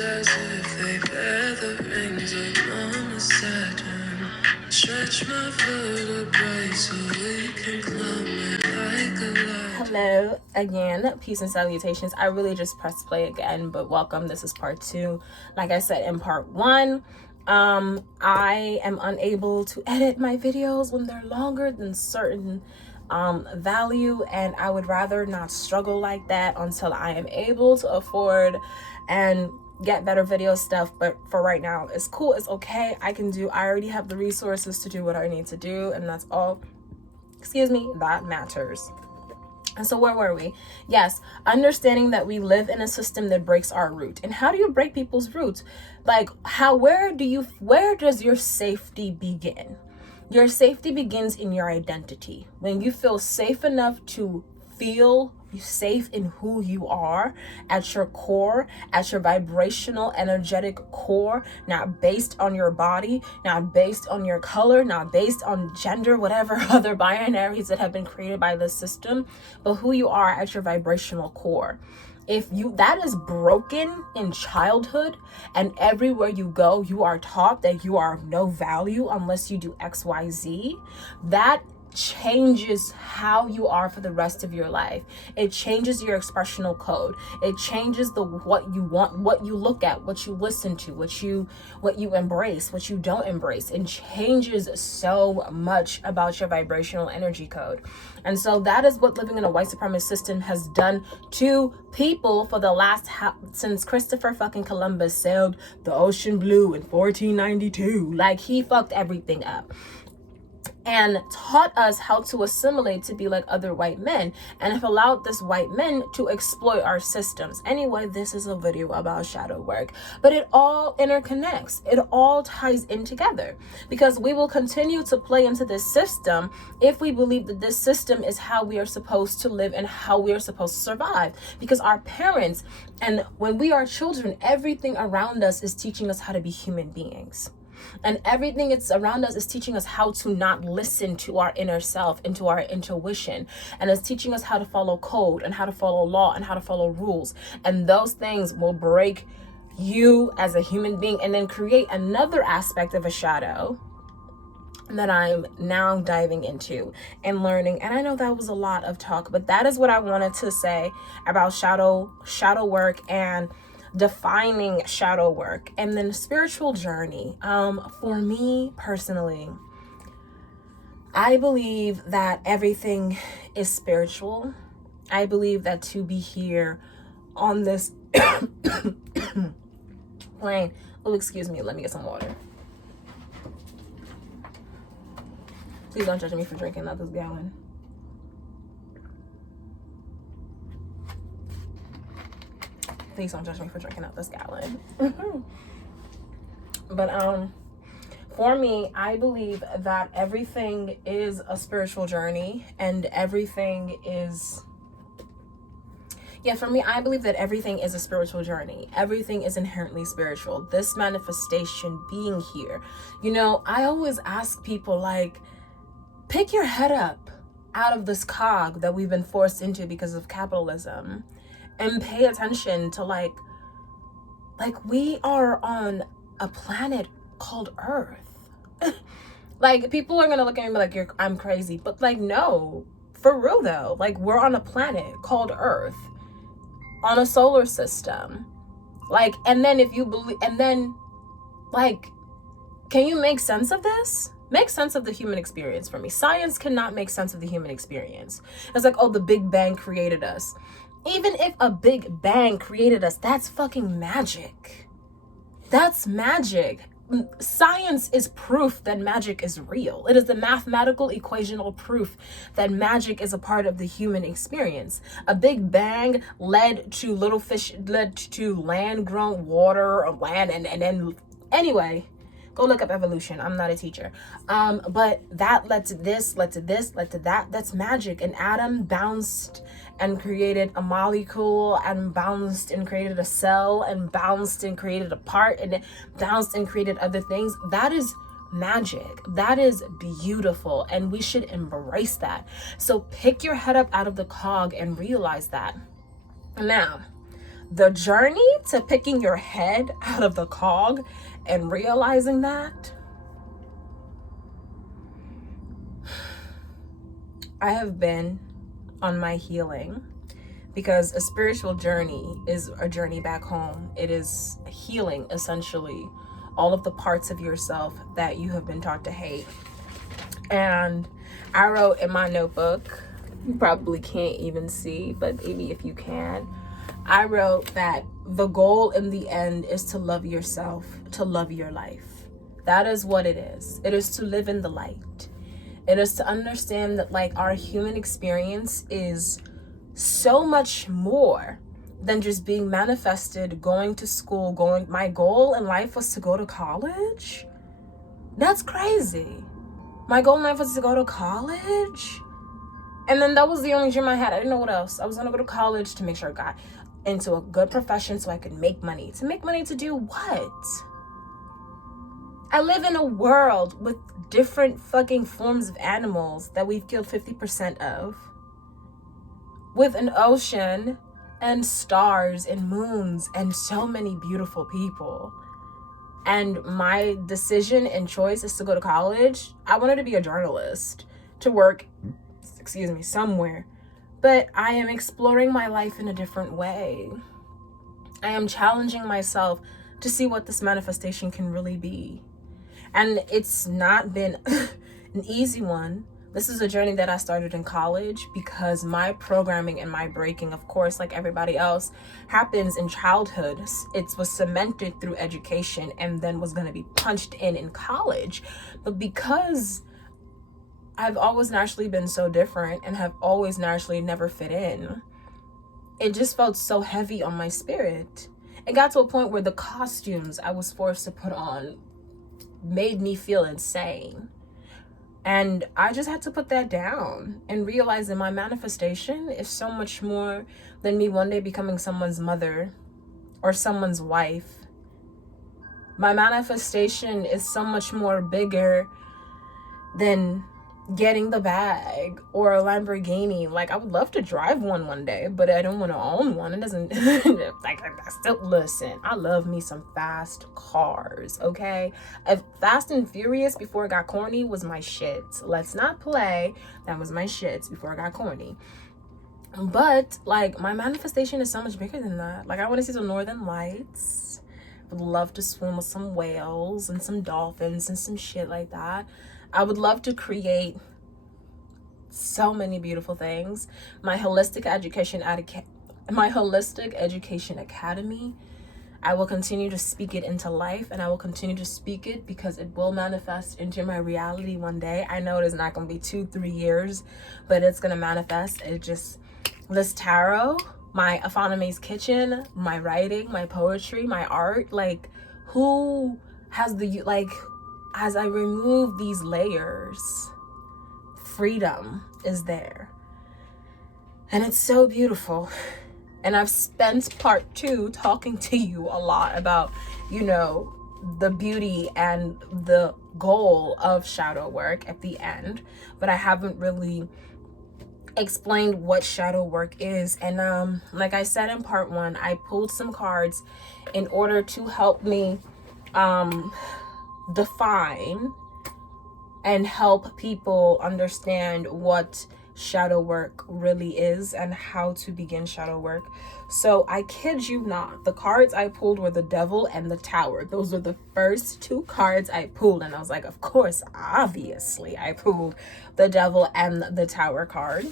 As if they bear the rings of mama Saturn. Stretch my vertebrae so we can climb it like a ladder. Hello again, peace and salutations. I really just pressed play again, but welcome. This is part 2. Like I said in part 1, I am unable to edit my videos when they're longer than certain value, and I would rather not struggle like that until I am able to afford and get better video stuff. But for right now, it's cool, it's okay. I already have the resources to do what I need to do, and that's all, that matters. And so where were we? Yes, understanding that we live in a system that breaks our root. And how do you break people's roots? Like, where does your safety begin? Your safety begins in your identity. When you feel safe enough to feel safe in who you are at your core, at your vibrational, energetic core, not based on your body, not based on your color, not based on gender, whatever other binaries that have been created by the system, but who you are at your vibrational core. If that is broken in childhood, and everywhere you go, you are taught that you are of no value unless you do XYZ, that changes how you are for the rest of your life. It changes your expressional code. It changes what you want, what you look at, what you listen to, what you embrace, what you don't embrace. It changes so much about your vibrational energy code. And so that is what living in a white supremacist system has done to people for the last since Christopher fucking Columbus sailed the ocean blue in 1492. Like, he fucked everything up and taught us how to assimilate to be like other white men, and have allowed this white men to exploit our systems. Anyway, this is a video about shadow work, but it all interconnects. It all ties in together, because we will continue to play into this system if we believe that this system is how we are supposed to live and how we are supposed to survive. Because our parents, and when we are children, everything around us is teaching us how to be human beings. And everything it's around us is teaching us how to not listen to our inner self, into our intuition. And it's teaching us how to follow code and how to follow law and how to follow rules. And those things will break you as a human being and then create another aspect of a shadow that I'm now diving into and learning. And I know that was a lot of talk, but that is what I wanted to say about shadow work and defining shadow work. And then spiritual journey. For me personally, I believe that everything is spiritual. I believe that to be here on this plane, oh, excuse me, let me get some water. Please don't judge me for drinking out this gallon. Please don't judge me for drinking out this gallon. But for me, I believe that everything is a spiritual journey, and everything is, for me, I believe that everything is a spiritual journey. Everything is inherently spiritual. This manifestation being here. You know, I always ask people, like, pick your head up out of this cog that we've been forced into because of capitalism. And pay attention to like we are on a planet called Earth. Like, people are gonna look at me and be like, I'm crazy. But like, no, for real though. Like, we're on a planet called Earth, on a solar system. Like, and then if you believe, and then like, can you make sense of this? Make sense of the human experience for me. Science cannot make sense of the human experience. It's like, oh, the Big Bang created us. Even if a Big Bang created us, that's fucking magic. That's magic. Science is proof that magic is real. It is the mathematical equational proof that magic is a part of the human experience. A Big Bang led to little fish, led to land-grown water or land, and then anyway, go look up evolution. I'm not a teacher. But that led to this, led to this, led to that. That's magic. An atom bounced and created a molecule, and bounced and created a cell, and bounced and created a part, and it bounced and created other things. That is magic. That is beautiful, and we should embrace that. So pick your head up out of the cog and realize that. Now, The journey to picking your head out of the cog and realizing that, I have been on my healing, because a spiritual journey is a journey back home. It is healing, essentially, all of the parts of yourself that you have been taught to hate. And I wrote in my notebook, you probably can't even see, but maybe if you can, I wrote that the goal in the end is to love yourself, to love your life. That is what it is. It is to live in the light. It is to understand that, like, our human experience is so much more than just being manifested, going to school, my goal in life was to go to college. That's crazy. My goal in life was to go to college. And then that was the only dream I had. I didn't know what else. I was gonna go to college to make sure I got into a good profession so I could make money. To make money to do what? I live in a world with different fucking forms of animals that we've killed 50% of. With an ocean and stars and moons and so many beautiful people. And my decision and choice is to go to college. I wanted to be a journalist, to work, somewhere. But I am exploring my life in a different way. I am challenging myself to see what this manifestation can really be. And it's not been an easy one. This is a journey that I started in college because my programming and my breaking, of course, like everybody else, happens in childhood. It was cemented through education and then was going to be punched in college. But because I've always naturally been so different and have always naturally never fit in, it just felt so heavy on my spirit. It got to a point where the costumes I was forced to put on made me feel insane. And I just had to put that down and realize that my manifestation is so much more than me one day becoming someone's mother or someone's wife. My manifestation is so much more bigger than getting the bag or a Lamborghini. Like, I would love to drive one day, but I don't want to own one. It doesn't like, I still, listen, I love me some fast cars, okay? Fast and Furious before it got corny was my shit. Let's not play. That was my shit before it got corny. But like, my manifestation is so much bigger than that. Like, I want to see some northern lights. Would love to swim with some whales and some dolphins and some shit like that. I would love to create so many beautiful things. My holistic education academy, I will continue to speak it into life, and I will continue to speak it because it will manifest into my reality one day. I know it is not going to be 2-3 years, but it's going to manifest. It just, this tarot, my Afaname's kitchen, my writing, my poetry, my art, like, who has the, like, as I remove these layers, freedom is there. And it's so beautiful. And I've spent part 2 talking to you a lot about, you know, the beauty and the goal of shadow work at the end. But I haven't really explained what shadow work is. And like I said in part 1, I pulled some cards in order to help me define and help people understand what shadow work really is and how to begin shadow work. So I kid you not, the cards I pulled were the Devil and the Tower. Those were the first 2 cards I pulled, and I was like, of course, obviously I pulled the Devil and the Tower card.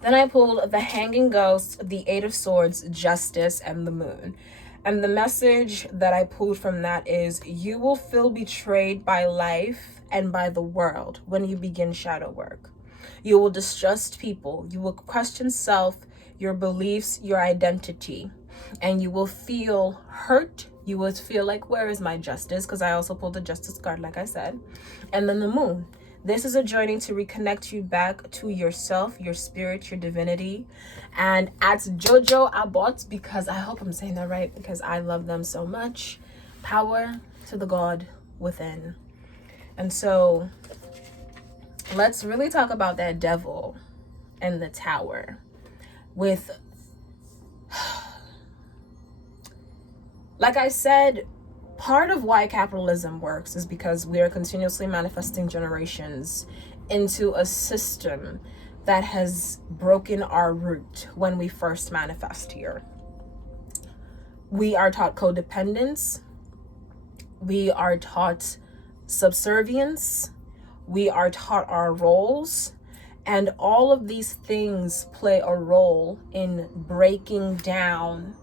Then I pulled the Hanging Ghost, the 8 of Swords, Justice, and the Moon. And the message that I pulled from that is, you will feel betrayed by life and by the world when you begin shadow work. You will distrust people. You will question self, your beliefs, your identity. And you will feel hurt. You will feel like, where is my justice? Because I also pulled the Justice card, like I said. And then the Moon. This is a journey to reconnect you back to yourself, your spirit, your divinity. And at Jojo Abbott, because I hope I'm saying that right, because I love them so much, power to the God within. And so let's really talk about that Devil and the Tower with Like I said, part of why capitalism works is because we are continuously manifesting generations into a system that has broken our root when we first manifest here. We are taught codependence. We are taught subservience. We are taught our roles. And all of these things play a role in breaking down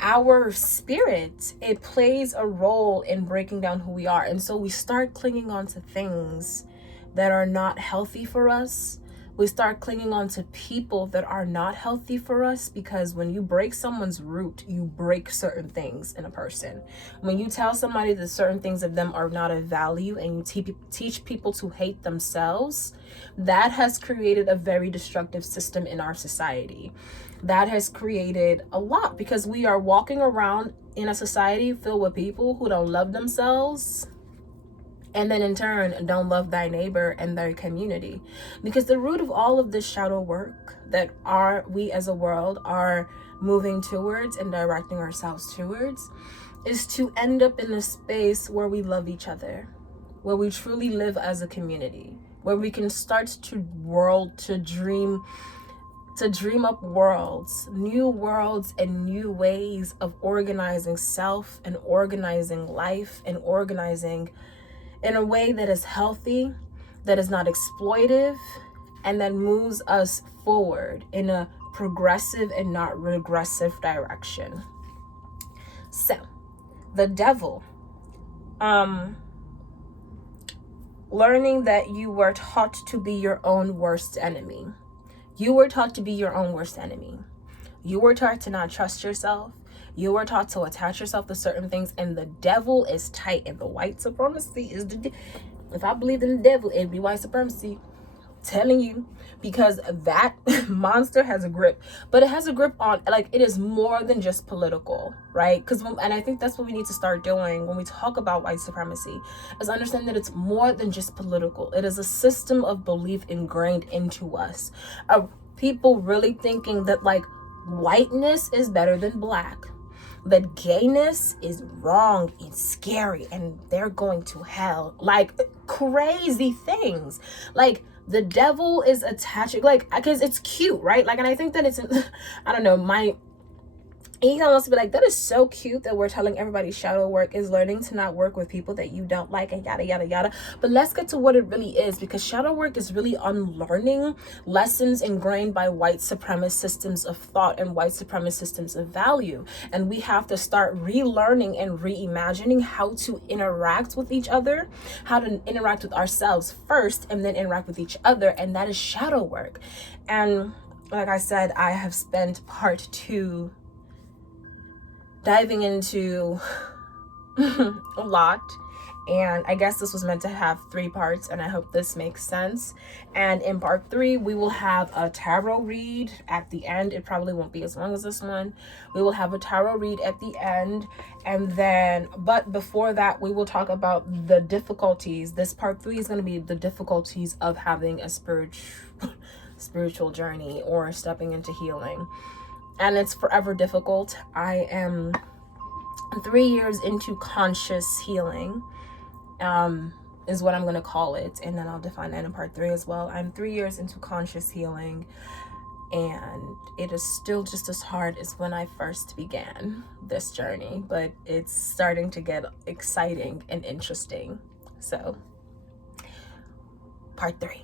our spirit. It plays a role in breaking down who we are. And so we start clinging on to things that are not healthy for us. We start clinging on to people that are not healthy for us, because when you break someone's root, you break certain things in a person. When you tell somebody that certain things of them are not of value, and you teach people to hate themselves, that has created a very destructive system in our society. That has created a lot, because we are walking around in a society filled with people who don't love themselves, and then in turn don't love thy neighbor and their community. Because the root of all of this shadow work that we as a world are moving towards and directing ourselves towards is to end up in a space where we love each other, where we truly live as a community, where we can start to dream up new worlds and new ways of organizing self and organizing life and organizing in a way that is healthy, that is not exploitive, and that moves us forward in a progressive and not regressive direction. So, the devil, learning that you were taught to be your own worst enemy. You were taught to be your own worst enemy. You were taught to not trust yourself. You were taught to attach yourself to certain things, and the devil is tight, and the white supremacy is if I believed in the devil, it'd be white supremacy. Telling you, because that monster has a grip, but it has a grip on, like, it is more than just political, right? And I think that's what we need to start doing when we talk about white supremacy, is understand that it's more than just political. It is a system of belief ingrained into us, of people really thinking that, like, whiteness is better than black, that gayness is wrong and scary and they're going to hell, like crazy things. Like, the devil is attaching, like, because it's cute, right? Like, and I think that it's I don't know, you can also be like, that is so cute that we're telling everybody shadow work is learning to not work with people that you don't like, and yada yada yada. But let's get to what it really is, because shadow work is really unlearning lessons ingrained by white supremacist systems of thought and white supremacist systems of value. And we have to start relearning and reimagining how to interact with each other, how to interact with ourselves first, and then interact with each other. And that is shadow work. And like I said, I have spent part 2 diving into a lot, and I guess this was meant to have 3 parts, and I hope this makes sense. And in part 3 we will have a tarot read at the end. It probably won't be as long as this one. We will have a tarot read at the end, and then, but before that, we will talk about the difficulties. This part 3 is going to be the difficulties of having a spiritual journey or stepping into healing. And it's forever difficult. I am 3 years into conscious healing, is what I'm going to call it. And then I'll define that in part 3 as well. I'm 3 years into conscious healing, and it is still just as hard as when I first began this journey, but it's starting to get exciting and interesting. So, part 3.